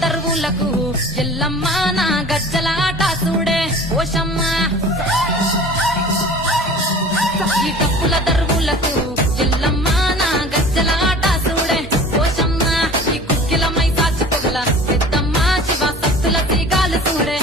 దరువులకు ఎల్లమ్మ నా గజ్జల ఆట చూడే ఓషమ్మ ఈ డప్పుల దరువులకు ఎల్లమ్మ నా గజ్జల ఆట చూడే ఓషమ్మ ఈ కుక్కిల మై సాచి పొగల పెద్దమ్మ శివ సత్తుల తీగాలు చూడే